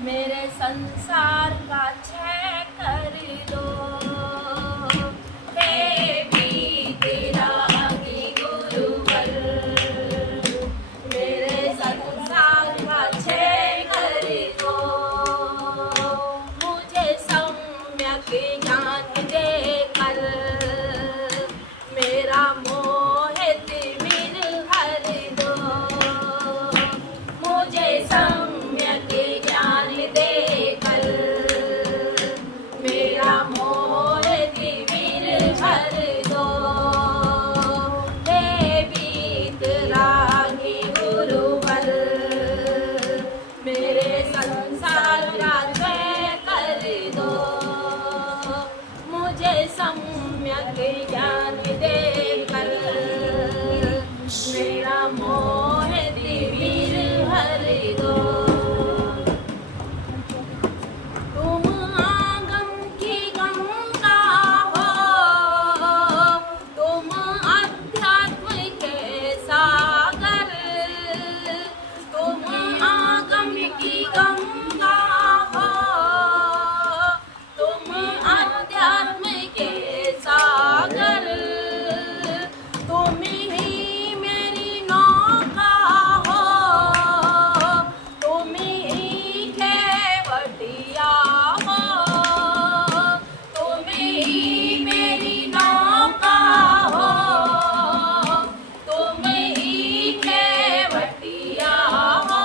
मेरे संसार का क्षय कर दो। हे वीतरागी गुरुवर, मेरे संसार का क्षय कर दो। मुझे सम्यक ज्ञान देकर मेरा मोह तिमिर हर दो। मुझे सम्यक ज्ञान देकर मेरा मोह तिमिर हर दो। हे वीतरागी गुरुवर, मेरे संसार का क्षय कर दो। मुझे सम्यक ज्ञान देकर मेरा मोह तिमिर हर दो। तुम आगम की गंगा हो, तुम अध्यात्म के सागर। तुम आगम की गंगा हो, तुम अध्यात्म के सागर। तुम ही मेरी नौका हो, तुम ही केवटिया हो। तुम ही मेरी नौका हो, तुम ही केवटिया हो।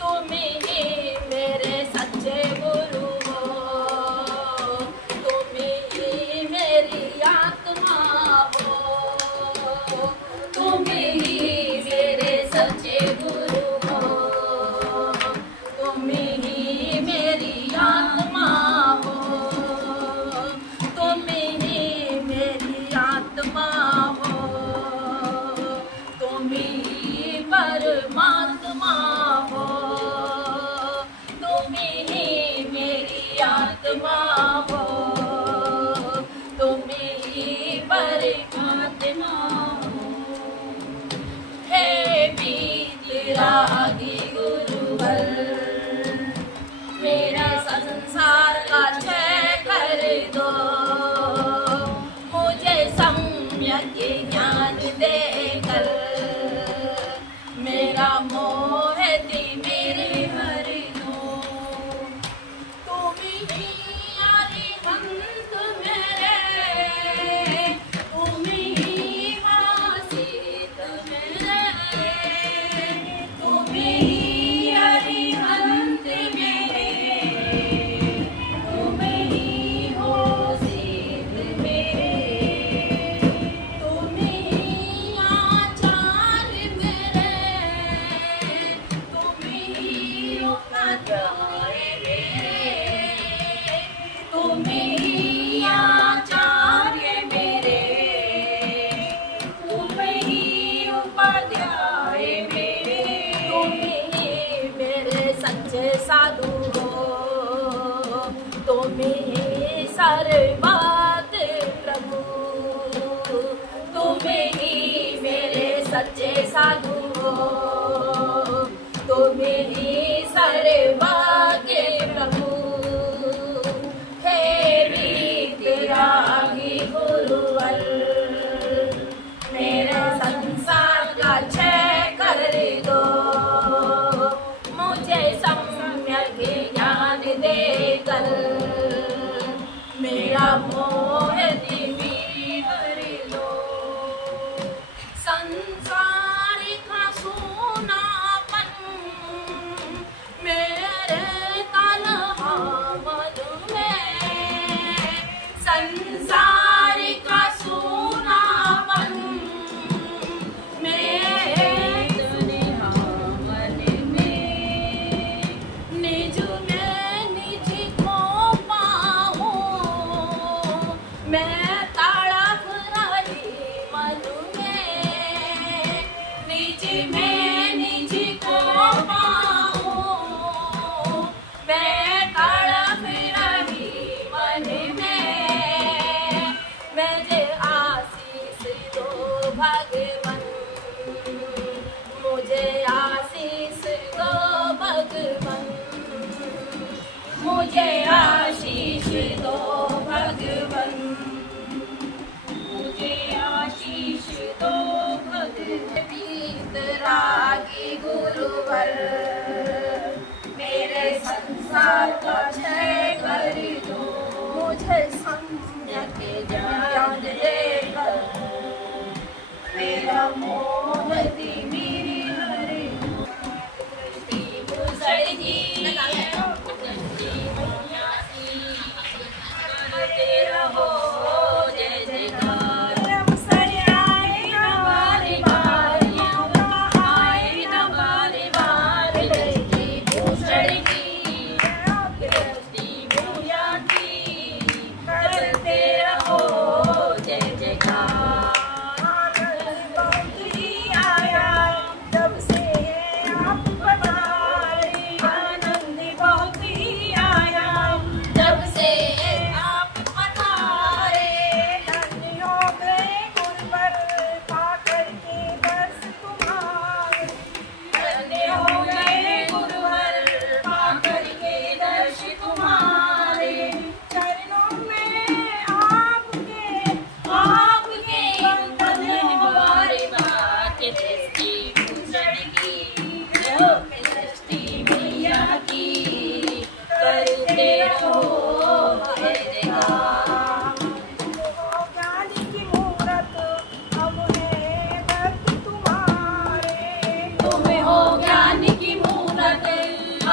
तुम ही मेरे सच्चे गुरु हो, तुम ही मेरी आत्मा हो। तुम ही मेरे सच्चे गुरु हो, तुम ही मेरी आत्मा हो। तुम ही मेरी आत्मा हो, तुम ही परमात्मा हो। तुम ही मेरी आत्मा हो, तुम ही परमात्मा हो। हे वीतरागी गुरुवर, मेरा संसार का क्षय कर दो। मुझे सम्यक ज्ञान देकर मेरा मोह तिमिर हर दो। तुम ही अरिहंत मेरे, तुम ही वासित मेरे। तुम ही अरिहंत मेरे, तुम ही हो सिद्ध मेरे। तुम ही आचार्य मेरे, तुम ही उपाध्याय मेरे। तुम ही आचार्य मेरे, तुम ही उपाध्याय मेरे। तुम ही मेरे सच्चे साधु हो, तुम ही सर्ववाद प्रभु। तुम ही मेरे सच्चे साधु हो, तुम ही सर्वज्ञ प्रभु। हे वीतरागी गुरुवर, मेरे संसार का क्षय कर दो। मुझे सम्यक ज्ञान देकर मेरा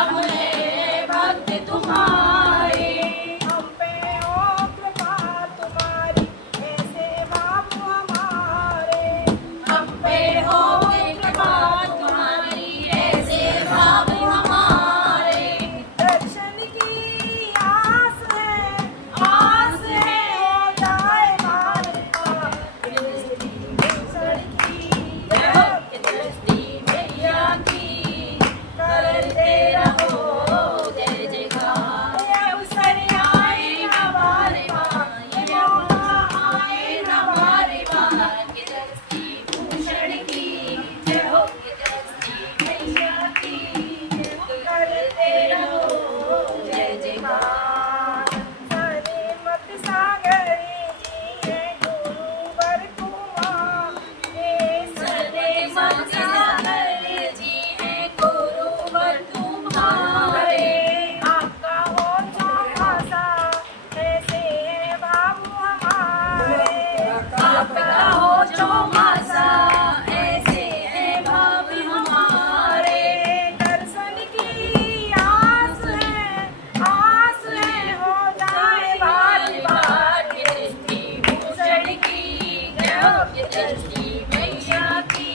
हम हैं भक्त तुम्हारे। हम पे हो कृपा तुम्हारी, ऐसे बाबू हमारे। हम पे हो कृपा तुम्हारी, ऐसे भाव हमारे। दर्शन की आस है, आस है हो जाए बार बार। दर्शन की दृष्टि मैया की, करते रहो जय जयकार। ये अवसर आए न बार बार, ये मौका आए न बारी बार। ये दृष्टि भूषण की जय हो, ये दृष्टि मैया की करते रहो जय जयकार। सने मत सागरी जी है गुरुवर कुमार। ये सने मत सागर जी हैं गुरुवर तुम्हारे। आपका हो चौमासा, ऐसे है बाबू हमारे। आपका हो चौमासा, ऐसे है भाव हमारे। दर्शन की आस है, हो जाए बार बार। दृष्टि भूषण की जय हो, ये दृष्टि मैया की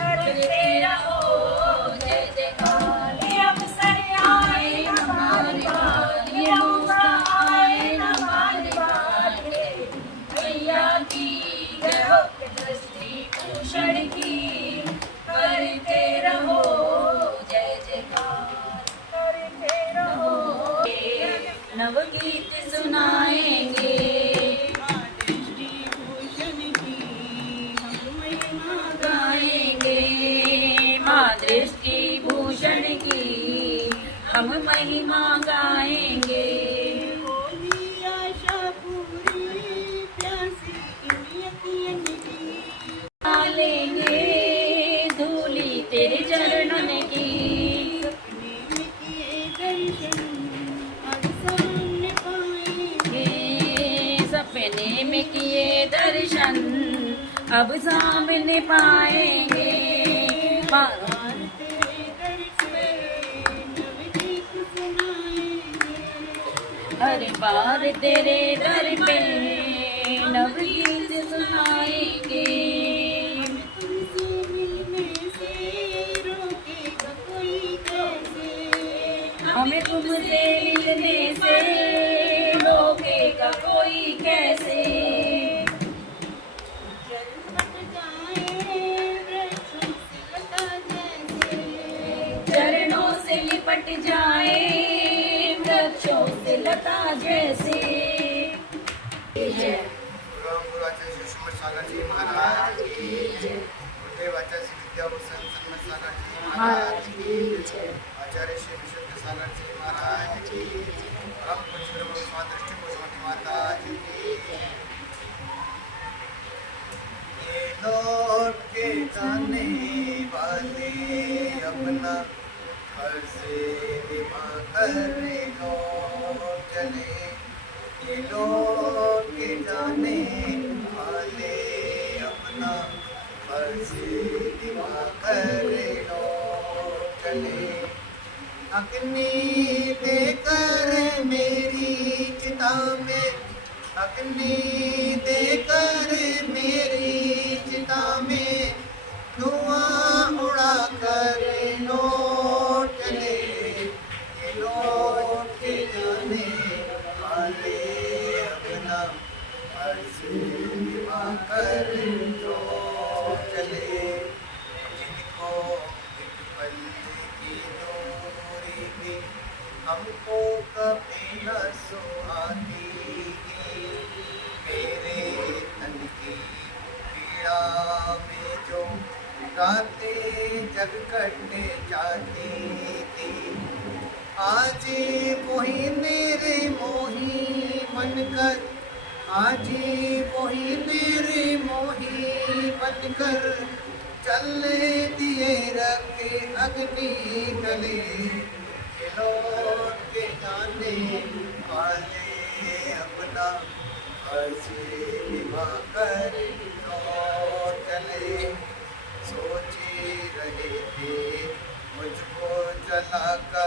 करते रहो जय जयकार। ये अवसर आए न बार बार, ये मौका आए न बारी बार। मैया की जय हो, ये दृष्टि भूषण की करते रहो जय जयकार। करते रहो। नवगीत सुनाएंगे, गाएंगे। माँ दृष्टि भूषण की हम महिमा गाएंगे। लेंगे धूली तेरे चरणन की, सपने में किए दर्शन अब सामने पाएंगे। हर बार तेरे दर पे नवगीत सुनाएंगे। हमें तुमसे मिलने से रोकेगा कोई कैसे। चरणों से लिपट जाए वृक्षों से लता जैसे। गुरुआचार्य श्री सागर जी महाराज की जय। गुरुदेव आचार्य श्री विद्याभूषण समर्थ सागर जी महाराज की जय। आचार्य श्री विशुद्ध सागर जी महाराज की जय। हम कुछ ब्रह्म स्वादृष्टि गोस्वामी माता जी की जय। ये लौट के जाने वाले अपना फर्ज निभा कर लौट चले। ये लौट के जाने वाले अपना फर्ज निभा कर लौट चले। अग्नि देकर मेरी चिता में, अग्नि देकर मेरी चिता में धुआं उड़ा कर लौट चले। ये लौट के जाने वाले अपना फर्ज निभा कर लौट चले। जिनको एक पल की दूरी भी हमको कभी न सुहाती, मेरे तन की पीड़ा में जो रातें जग कटने जाती थी, आज वही मेरे मोही बनकर, आज वही मेरे मोही बनकर चलने दिए रखे अग्नि गले। लौट के जाने वाले अपना फर्ज निभा कर लौट चले। सोच रहे थे मुझको जला कर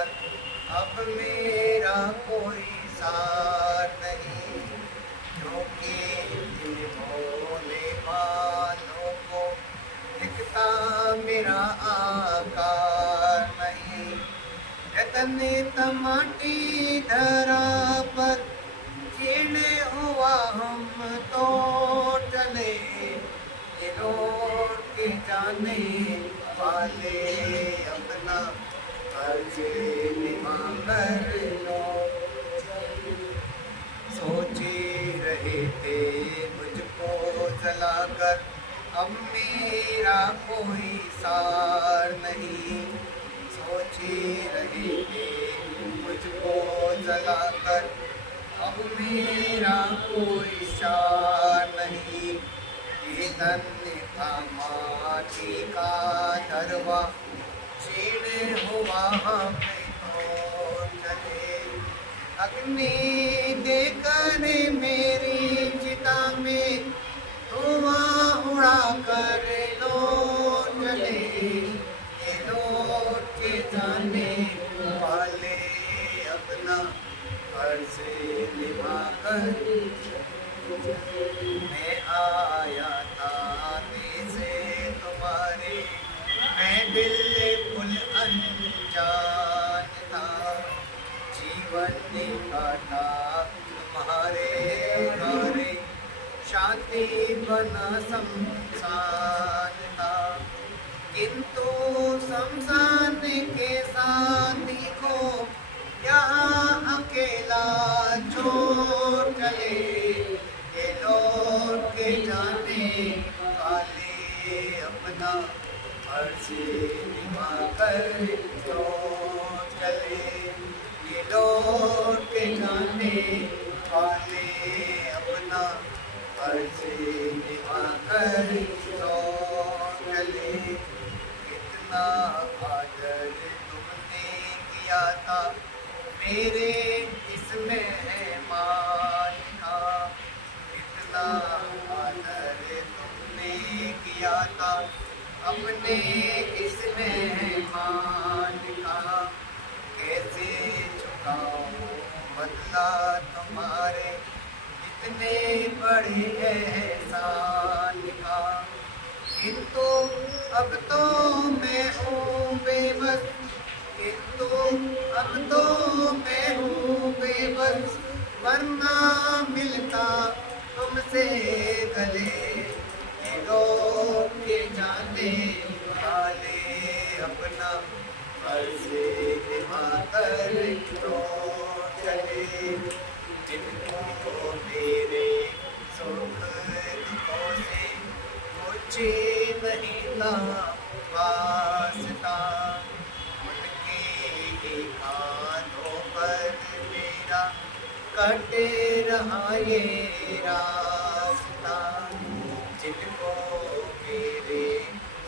तनित माटी धरा पर क्षीण हुआ हम तो चले, ये लौट के जाने वाले अपना फर्ज निभा कर लौट चले। सोचे रहे थे मुझको जलाकर, अब मेरा कोई सार नहीं। सोचे रहे थे मुझको जलाकर, अब मेरा कोई सार नहीं। ये धन्य था माटी का दरवा, क्षीण हुआ हमें तो चले। अग्नि देकर मेरी चिता में धुआं उड़ा कर लौट चले, ये लौट के जाने वाले अपना फर्ज निभा कर। मैं आया था से तुम्हारे, मैं बिल्कुल अनजान था। जीवन ने काटा तुम्हारे घरे, शांति बना शमशान था। किंतु शमशान के साथी को यहाँ अकेला छोड़ चले, ये लौट के जाने वाले अपना फर्ज निभा कर लौट चले। ये लौट के जाने वाले अपना फर्ज निभा कर लौट चले। कितना आदर तुमने किया था मेरे इस मेहमान का, कितना आदर तुमने किया था अपने इस मेहमान का। कैसे चुकाऊं बदला तुम्हारे इतने बड़े एहसान का। किंतु अब तो मैं हूँ बेबस, किंतु अब तो मैं हूँ बेबस, वरना मिलता तुमसे गले। ये लोग के जाने वाले अपना फर्ज निभा कर लौट चले। जिनको मेरे सुख दुखों से कुछ नहीं था वास्ता, उनके ही कानों पर मेरा कट रहा ये रास्ता। जिनको मेरे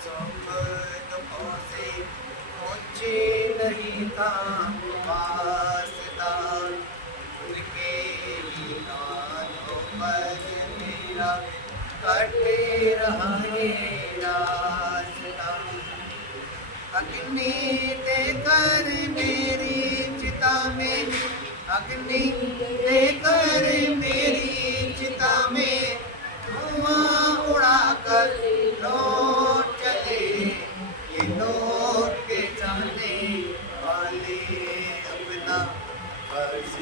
सुख दुखों से कुछ नहीं था वास्ता, उनके ही कानों पर मेरा कट रहा ये रास्ता। अग्नि देकर मेरी चिता में, अग्नि देकर मेरी चिता में धुआं उड़ाकर लौट चले। ये लौट के जाने वाले अपना फर्ज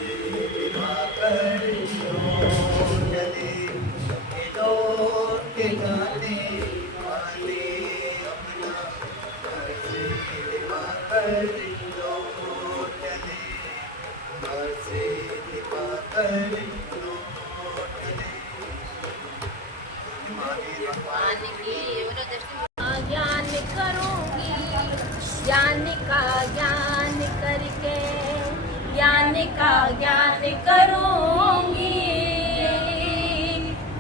निभा कर लौट चले। ये लौट के जाने वाले अपना फर्ज निभा कर लौट चले। फर्ज निभा कर लौट चले। ज्ञान करूंगी, ज्ञान का ज्ञान करके, ज्ञान का ज्ञान करूंगी,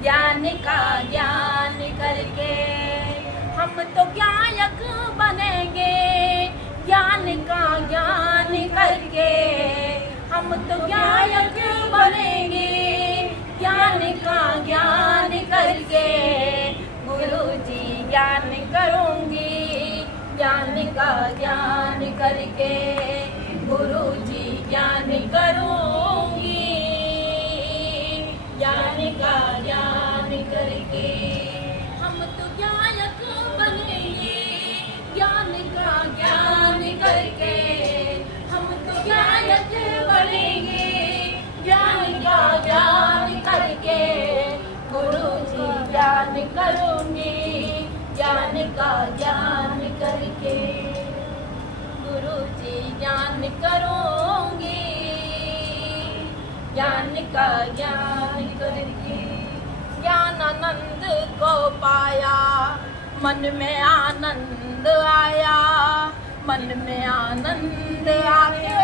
ज्ञान का ज्ञान करके हम तो गायक बनेंगे। ज्ञान का ज्ञान करके हम तो गायक बनेंगे। ज्ञान का ज्ञान करके गुरुजी ज्ञान करूंगी, ज्ञान का ज्ञान करके गुरुजी ज्ञान करूंगी, ज्ञान का ज्ञान करके हम तो गायक बनेंगे। ज्ञान का ज्ञान करके हम तो करूंगी, ज्ञान का ज्ञान करके ज्ञानानंद को पाया, मन में आनंद आया, मन में आनंद आके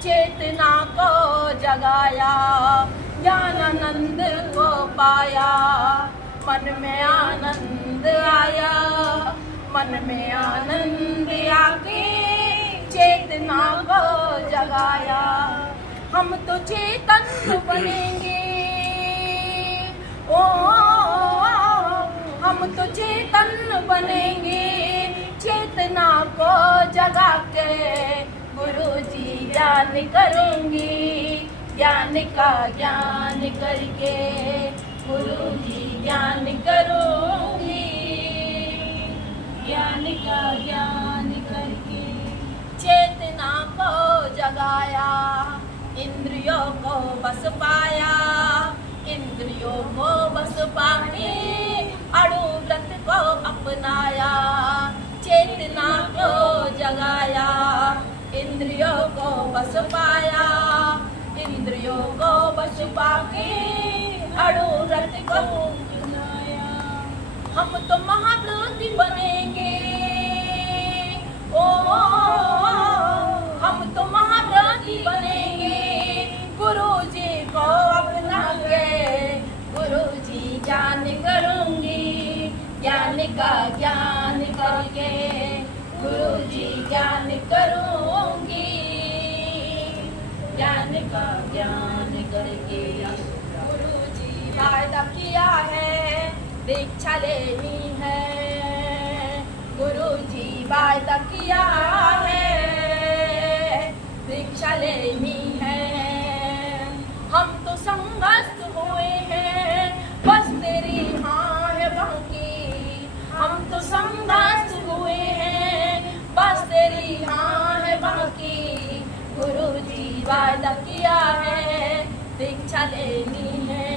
चेतना को जगाया, ज्ञानानंद को पाया, मन में आनंद आया, मन में आनंद आके चेतना को जगाया। हम तो चेतन बनेंगे, ओ हम तो चेतन बनेंगे, चेतना को जगा के गुरु जी ज्ञान करूंगी, ज्ञान का ज्ञान करके गुरु जी ज्ञान करूंगी, ज्ञान का ज्ञान करके चेतना को जगाया, इंद्रियों को बस पाया, इंद्रियों को बस पाके अड़ु व्रत को अपनाया, चेतना को जगाया, इंद्रियों को बस पाया, इंद्रियों को बस पाके अड़ु व्रत को अपनाया। हम तो महाव्रती बनेंगे, ओ हम तो महाव्रती बनेंगे, गुरु जी को अपना के गुरु जी ज्ञान करूंगी, ज्ञान का ज्ञान करके गुरु जी ज्ञान करूंगी, ज्ञान का ज्ञान करके गुरु जी वादा किया है, दीक्षा लेनी है, गुरु जी वादा किया है, दीक्षा लेनी है। हम तो संगस्त हुए हैं, बस तेरी हाँ है बाकी, हम तो संगस्त हुए हैं, बस तेरी हाँ है बाकी, गुरु जी वादा किया है, दीक्षा लेनी है,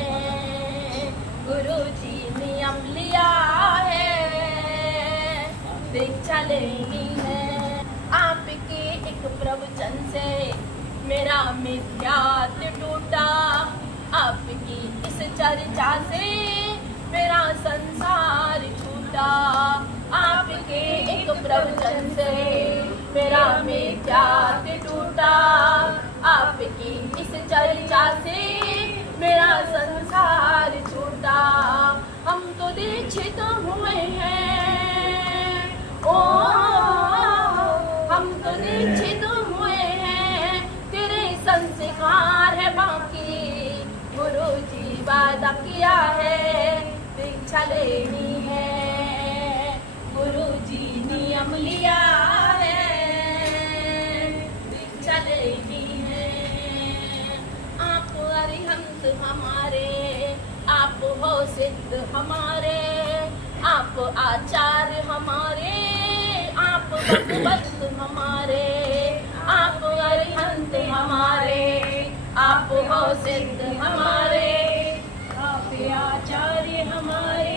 गुरु जी नियम लिया है, दीक्षा लेनी है। आपके एक प्रवचन से मेरा मिथ्यात्व टूटा, आपकी इस चर्चा से मेरा संसार छूटा, आपके एक प्रवचन से मेरा मिथ्यात्व टूटा, आपकी इस चर्चा से मेरा संसार छूटा। हम तो दीक्षित हुए हैं, ओ हम तो दीक्षित हुए हैं, तेरे संस्कार है बाकी, गुरु जी वादा किया है, दीक्षा लेनी है, गुरु जी नियम लिया है, दीक्षा लेनी है। आप अरिहंत हमारे, आप हो सिद्ध हमारे, आप आचार्य हमारे, आप भगवत हमारे, आप अरिहंत हमारे, आप हो सिद्ध हमारे, आप आचार्य हमारे,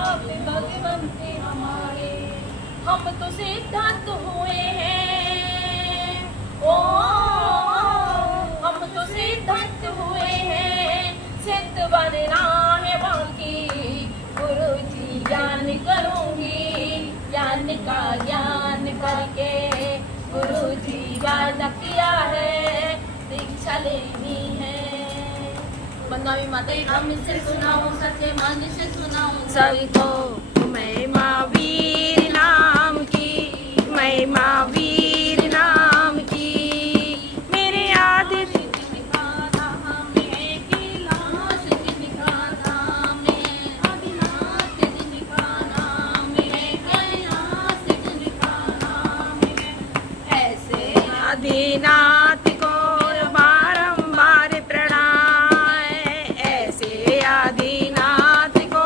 आप भगवंत हमारे। हम तो सिद्धांत हुए हैं, ओ हम तो सिद्धांत हुए हैं, सिद्ध बनना है बाकी, गुरु जी ज्ञान करूंगी, ज्ञान का ज्ञान करके गुरु जी वादा किया है, दीक्षा लेनी है। बंगावी माता हम से सुनाऊं, सच्चे मन से सुनाऊं सबको, मैं महावीर नाम की, मैं महावीर नाम की, मेरे आदि आदिनाथ को बारंबार प्रणाम, ऐसे आदिनाथ को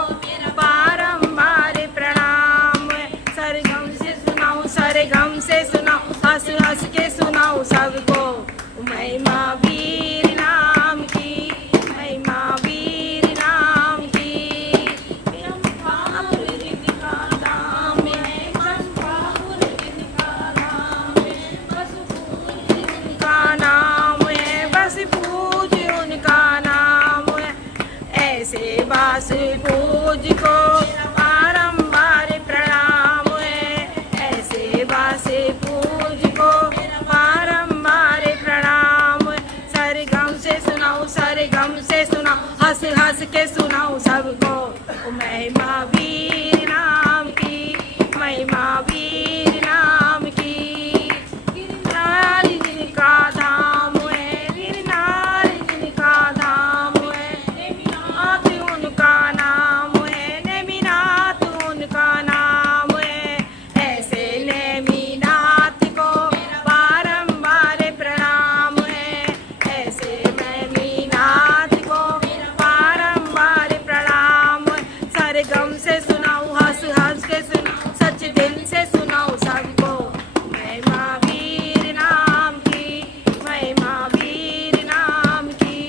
बारंबार प्रणाम। सरगम से सुनाऊं, सरगम से सुनाऊं, हंस हंस के सुनाऊं सबको, मैं महावीर नाम की, मैं महावीर नाम की, बास पूज को बारंबार प्रणाम है, ऐसे बास पूज को बारंबार प्रणाम है। सरगम से सुनाऊं, सरगम से सुनाऊं, हंस हंस के सुनाऊं सबको महिमा वीर नाम की, महिमा वीर नाम की। गिरनार जिनका धाम है, गिरनार जिनका धाम है, नेमिनाथ उनका नाम है, नेमिनाथ उनका नाम है। ऐसे नेमिनाथ को बारंबार प्रणाम है, ऐसे नेमिनाथ को बारंबार प्रणाम है। सरगम से सुनाऊं, हंस हंस के सुनाऊं, सच दिल से सुनाऊं सबको महिमा वीर नाम की, महिमा वीर नाम की।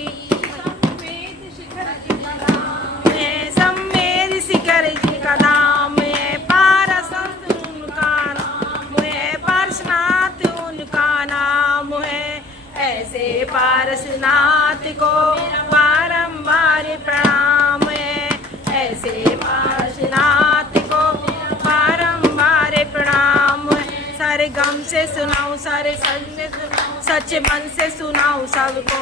संवेद शिखर जिनका धाम है, संवेद शिखर जिनका धाम है, पारसनाथ उनका नाम है, पारसनाथ उनका नाम है। ऐसे पारसनाथ को बारंबार प्रणाम है, ऐसे पारसनाथ को बारंबार प्रणाम है। सरगम से सुनाऊं, सारे सच से सुनाऊं, सच मन से सुनाऊं सबको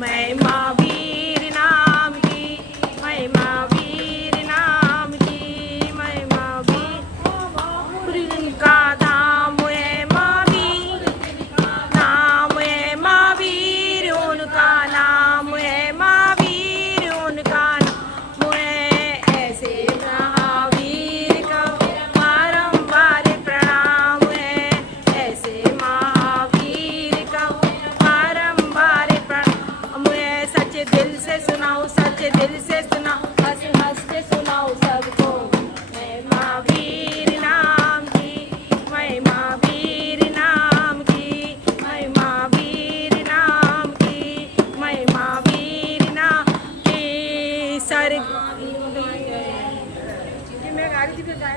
महिमा वीर नाम की, महिमा वीर नाम की, महिमा वीर का धाम है, महावीर नाम है, महावीर उनका नाम है, महावीर उनका नाम है। ऐसे महावीर का बारंबार प्रणाम है, ऐसे महावीर का बारंबार प्रणाम है। सच दिल से सुनाओ, सच दिल से सुनाओ, हंस हंस के सुनाओ सबको महिमा वीर नाम की, महिमा वीर नाम की, महिमा वीर नाम की, महिमा वीर नाम की। सर मैं गाड़ी थी जय।